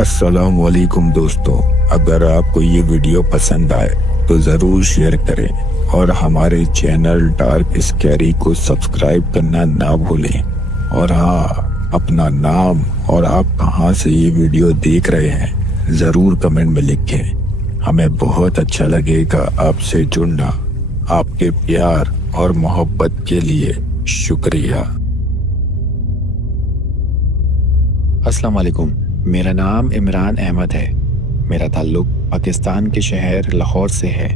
अस्सलाम वालेकुम दोस्तों, अगर आपको ये वीडियो पसंद आए तो ज़रूर शेयर करें और हमारे चैनल डार्क स्कैरी को सब्सक्राइब करना ना भूलें। और हाँ, अपना नाम और आप कहाँ से ये वीडियो देख रहे हैं ज़रूर कमेंट में लिखें। हमें बहुत अच्छा लगेगा आपसे जुड़ना। आपके प्यार और मोहब्बत के लिए शुक्रिया। अस्सलाम वालेकुम। मेरा नाम इमरान अहमद है। मेरा ताल्लुक़ पाकिस्तान के शहर लाहौर से है।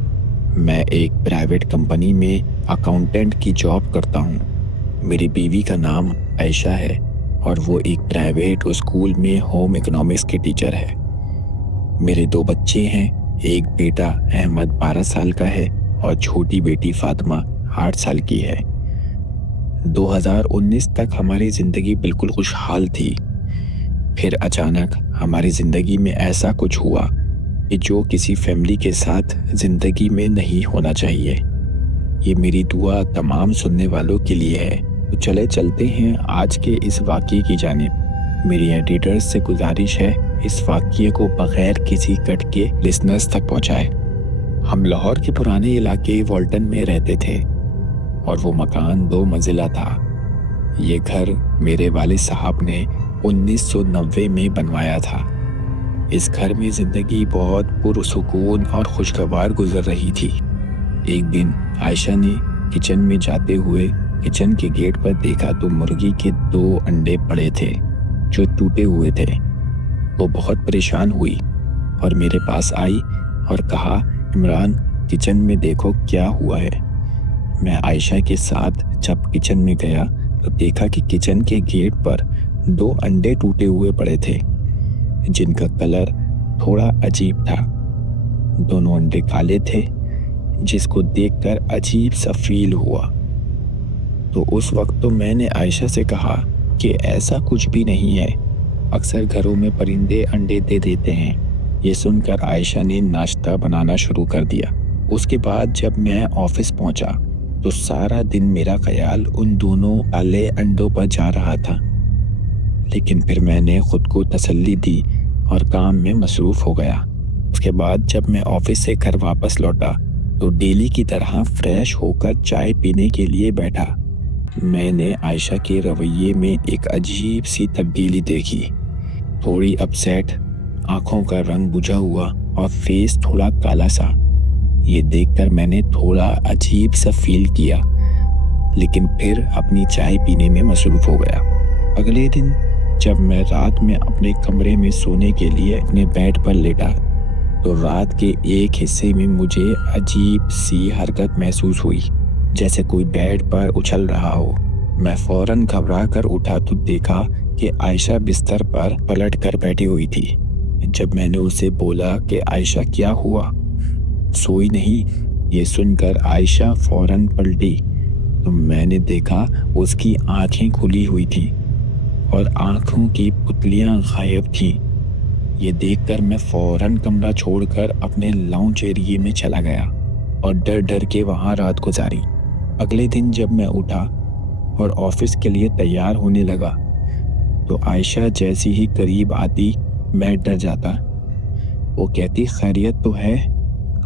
मैं एक प्राइवेट कंपनी में अकाउंटेंट की जॉब करता हूँ। मेरी बीवी का नाम आयशा है और वो एक प्राइवेट स्कूल में होम इकोनॉमिक्स के टीचर है। मेरे 2 बच्चे हैं। एक बेटा अहमद 12 साल का है और छोटी बेटी फातिमा 8 साल की है। 2019 तक हमारी ज़िंदगी बिल्कुल खुशहाल थी। फिर अचानक हमारी ज़िंदगी में ऐसा कुछ हुआ कि जो किसी फैमिली के साथ ज़िंदगी में नहीं होना चाहिए। ये मेरी दुआ तमाम सुनने वालों के लिए है। तो चलते हैं आज के इस वाक़ये की जानिब। मेरी एडिटर्स से गुजारिश है इस वाक़ये को बग़ैर किसी कट के लिसनर्स तक पहुँचाए। हम लाहौर के पुराने इलाके वॉल्टन में रहते थे और वो मकान 2 मंजिला था। ये घर मेरे वालिद साहब ने 1990 में बनवाया था। इस घर में ज़िंदगी बहुत पुरसुकून और खुशगवार गुजर रही थी। एक दिन आयशा ने किचन में जाते हुए किचन के गेट पर देखा तो मुर्गी के 2 अंडे पड़े थे जो टूटे हुए थे। वो बहुत परेशान हुई और मेरे पास आई और कहा, इमरान, किचन में देखो क्या हुआ है। मैं आयशा के साथ जब किचन में गया तो देखा कि किचन के गेट पर 2 अंडे टूटे हुए पड़े थे जिनका कलर थोड़ा अजीब था। दोनों अंडे काले थे जिसको देखकर अजीब सा फील हुआ। तो उस वक्त तो मैंने आयशा से कहा कि ऐसा कुछ भी नहीं है, अक्सर घरों में परिंदे अंडे दे देते हैं। ये सुनकर आयशा ने नाश्ता बनाना शुरू कर दिया। उसके बाद जब मैं ऑफिस पहुंचा तो सारा दिन मेरा ख्याल उन दोनों काले अंडों पर जा रहा था। लेकिन फिर मैंने खुद को तसल्ली दी और काम में मसरूफ़ हो गया। उसके बाद जब मैं ऑफिस से घर वापस लौटा तो डेली की तरह फ्रेश होकर चाय पीने के लिए बैठा। मैंने आयशा के रवैये में एक अजीब सी तब्दीली देखी। थोड़ी अपसेट, आँखों का रंग बुझा हुआ और फेस थोड़ा काला सा। ये देखकर मैंने थोड़ा अजीब सा फील किया, लेकिन फिर अपनी चाय पीने में मसरूफ़ हो गया। अगले दिन जब मैं रात में अपने कमरे में सोने के लिए अपने बेड पर लेटा तो रात के एक हिस्से में मुझे अजीब सी हरकत महसूस हुई, जैसे कोई बेड पर उछल रहा हो। मैं फौरन घबरा कर उठा तो देखा कि आयशा बिस्तर पर पलट कर बैठी हुई थी। जब मैंने उसे बोला कि आयशा क्या हुआ, सोई नहीं, ये सुनकर आयशा फौरन पलटी तो मैंने देखा उसकी आंखें खुली हुई थी और आंखों की पुतलियां गायब थीं। ये देखकर मैं फौरन कमरा छोड़कर अपने लाउंज एरिया में चला गया और डर डर के वहाँ रात गुजारी। अगले दिन जब मैं उठा और ऑफिस के लिए तैयार होने लगा तो आयशा जैसी ही करीब आती मैं डर जाता। वो कहती, खैरियत तो है?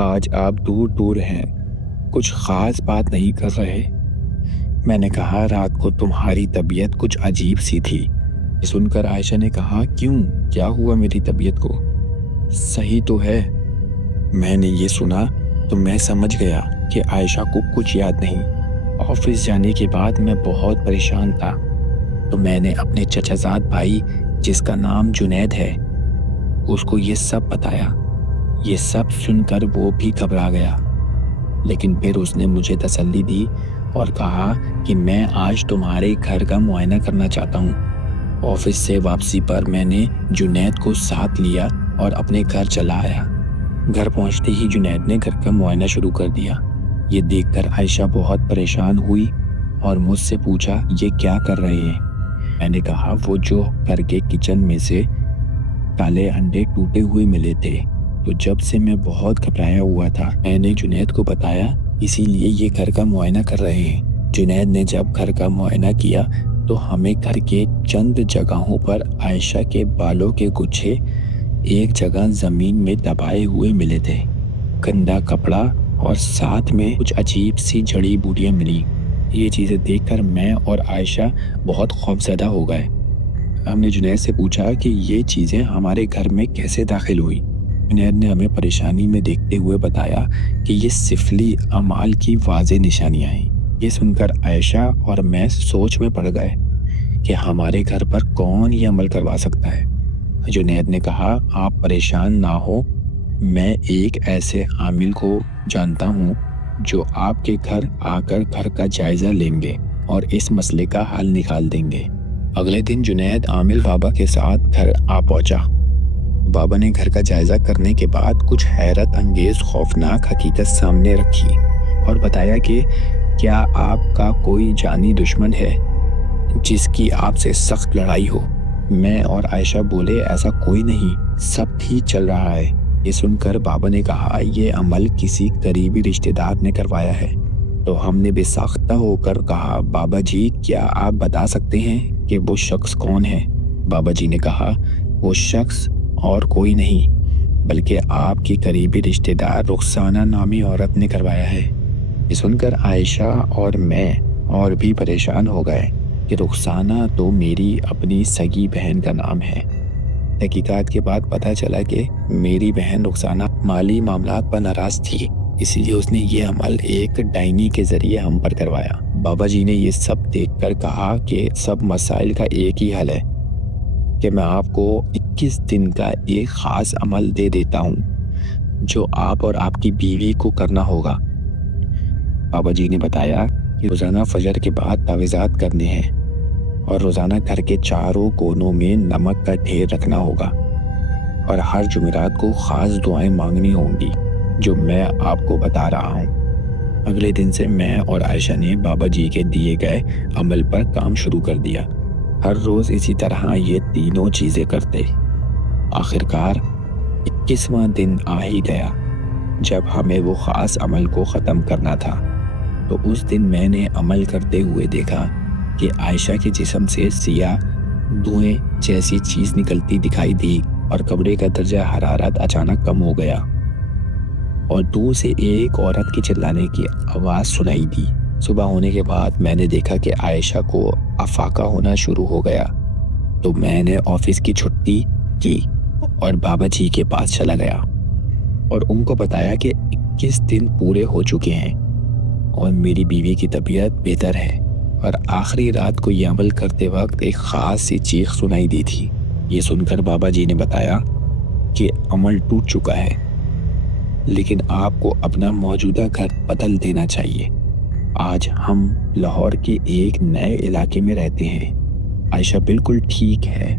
आज आप दूर दूर हैं, कुछ ख़ास बात नहीं कर रहे? मैंने कहा, रात को तुम्हारी तबीयत कुछ अजीब सी थी। सुनकर आयशा ने कहा, क्यों, क्या हुआ मेरी तबीयत को? सही तो है। मैंने ये सुना तो मैं समझ गया कि आयशा को कुछ याद नहीं। ऑफिस जाने के बाद मैं बहुत परेशान था तो मैंने अपने चचाजाद भाई, जिसका नाम जुनैद है, उसको ये सब बताया। ये सब सुनकर वो भी घबरा गया, लेकिन फिर उसने मुझे तसल्ली दी और कहा कि मैं आज तुम्हारे घर का मुआयना करना चाहता हूँ। ऑफिस से वापसी पर मैंने जुनैद को साथ लिया और अपने घर चला आया। घर पहुँचते ही जुनैद ने घर का मुआयना शुरू कर दिया। ये देखकर आयशा बहुत परेशान हुई और मुझसे पूछा, ये क्या कर रहे हैं? मैंने कहा, वो जो घर के किचन में से काले अंडे टूटे हुए मिले थे, तो जब से मैं बहुत घबराया हुआ था। मैंने जुनैद को बताया, इसीलिए ये घर का मुआयना कर रहे हैं। जुनैद ने जब घर का मुआयना किया तो हमें घर के चंद जगहों पर आयशा के बालों के गुच्छे ایک جگہ زمین میں دبائے ہوئے ملے تھے۔ گندا کپڑا اور ساتھ میں کچھ عجیب سی جڑی بوٹیاں ملی۔ یہ چیزیں دیکھ کر میں اور عائشہ بہت خوفزدہ ہو گئے۔ ہم نے جنید سے پوچھا کہ یہ چیزیں ہمارے گھر میں کیسے داخل ہوئی۔ جنید نے ہمیں پریشانی میں دیکھتے ہوئے بتایا کہ یہ سفلی اعمال کی واضح نشانیاں ہیں۔ یہ سن کر عائشہ اور میں سوچ میں پڑ گئے کہ ہمارے گھر پر کون یہ عمل کروا سکتا ہے۔ جنید نے کہا، آپ پریشان نہ ہو، میں ایک ایسے عامل کو جانتا ہوں جو آپ کے گھر آ کر گھر کا جائزہ لیں گے اور اس مسئلے کا حل نکال دیں گے۔ اگلے دن جنید عامل بابا کے ساتھ گھر آ پہنچا۔ بابا نے گھر کا جائزہ کرنے کے بعد کچھ حیرت انگیز خوفناک حقیقت سامنے رکھی اور بتایا کہ کیا آپ کا کوئی جانی دشمن ہے جس کی آپ سے سخت لڑائی ہو؟ میں اور عائشہ بولے، ایسا کوئی نہیں، سب ٹھیک چل رہا ہے۔ یہ سن کر بابا نے کہا، یہ عمل کسی قریبی رشتہ دار نے کروایا ہے۔ تو ہم نے بے ساختہ ہو کر کہا، بابا جی کیا آپ بتا سکتے ہیں کہ وہ شخص کون ہے؟ بابا جی نے کہا، وہ شخص اور کوئی نہیں بلکہ آپ کی قریبی رشتہ دار رخسانہ نامی عورت نے کروایا ہے۔ یہ سن کر عائشہ اور میں اور بھی پریشان ہو گئے کہ رخسانہ تو میری اپنی سگی بہن کا نام ہے۔ تحقیقات کے بعد پتہ چلا کہ میری بہن رخسانہ مالی معاملات پر ناراض تھی، اسی لیے اس نے یہ عمل ایک ڈائنی کے ذریعے ہم پر کروایا۔ بابا جی نے یہ سب دیکھ کر کہا کہ سب مسائل کا ایک ہی حل ہے کہ میں آپ کو 21 دن کا ایک خاص عمل دے دیتا ہوں جو آپ اور آپ کی بیوی کو کرنا ہوگا۔ بابا جی نے بتایا کہ روزانہ فجر کے بعد تعویذات کرنے ہیں اور روزانہ گھر کے چاروں کونوں میں نمک کا ڈھیر رکھنا ہوگا اور ہر جمعرات کو خاص دعائیں مانگنی ہوں گی جو میں آپ کو بتا رہا ہوں۔ اگلے دن سے میں اور عائشہ نے بابا جی کے دیے گئے عمل پر کام شروع کر دیا۔ ہر روز اسی طرح یہ تینوں چیزیں کرتے۔ آخرکار 21واں دن آ ہی گیا جب ہمیں وہ خاص عمل کو ختم کرنا تھا۔ تو اس دن میں نے عمل کرتے ہوئے دیکھا کہ عائشہ کے جسم سے سیاہ دھوئیں جیسی چیز نکلتی دکھائی دی اور کمرے کا درجہ حرارت اچانک کم ہو گیا اور دور سے ایک عورت کی چلانے کی آواز سنائی دی۔ صبح ہونے کے بعد میں نے دیکھا کہ عائشہ کو افاقہ ہونا شروع ہو گیا، تو میں نے آفس کی چھٹی کی اور بابا جی کے پاس چلا گیا اور ان کو بتایا کہ 21 دن پورے ہو چکے ہیں اور میری بیوی کی طبیعت بہتر ہے، اور آخری رات کو یہ عمل کرتے وقت ایک خاص سی چیخ سنائی دی تھی۔ یہ سن کر بابا جی نے بتایا کہ عمل ٹوٹ چکا ہے، لیکن آپ کو اپنا موجودہ گھر بدل دینا چاہیے۔ آج ہم لاہور کے ایک نئے علاقے میں رہتے ہیں۔ عائشہ بالکل ٹھیک ہے،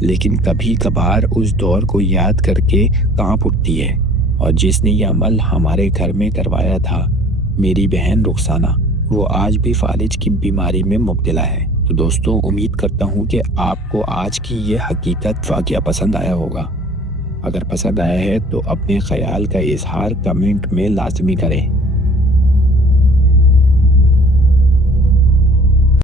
لیکن کبھی کبھار اس دور کو یاد کر کے کانپ اٹھتی ہے، اور جس نے یہ عمل ہمارے گھر میں کروایا تھا، میری بہن رخسانہ، وہ آج بھی فالج کی بیماری میں مبتلا ہے۔ تو دوستوں، امید کرتا ہوں کہ آپ کو آج کی یہ حقیقت واقعہ پسند آیا ہوگا۔ اگر پسند آیا ہے تو اپنے خیال کا اظہار کمنٹ میں لازمی کریں۔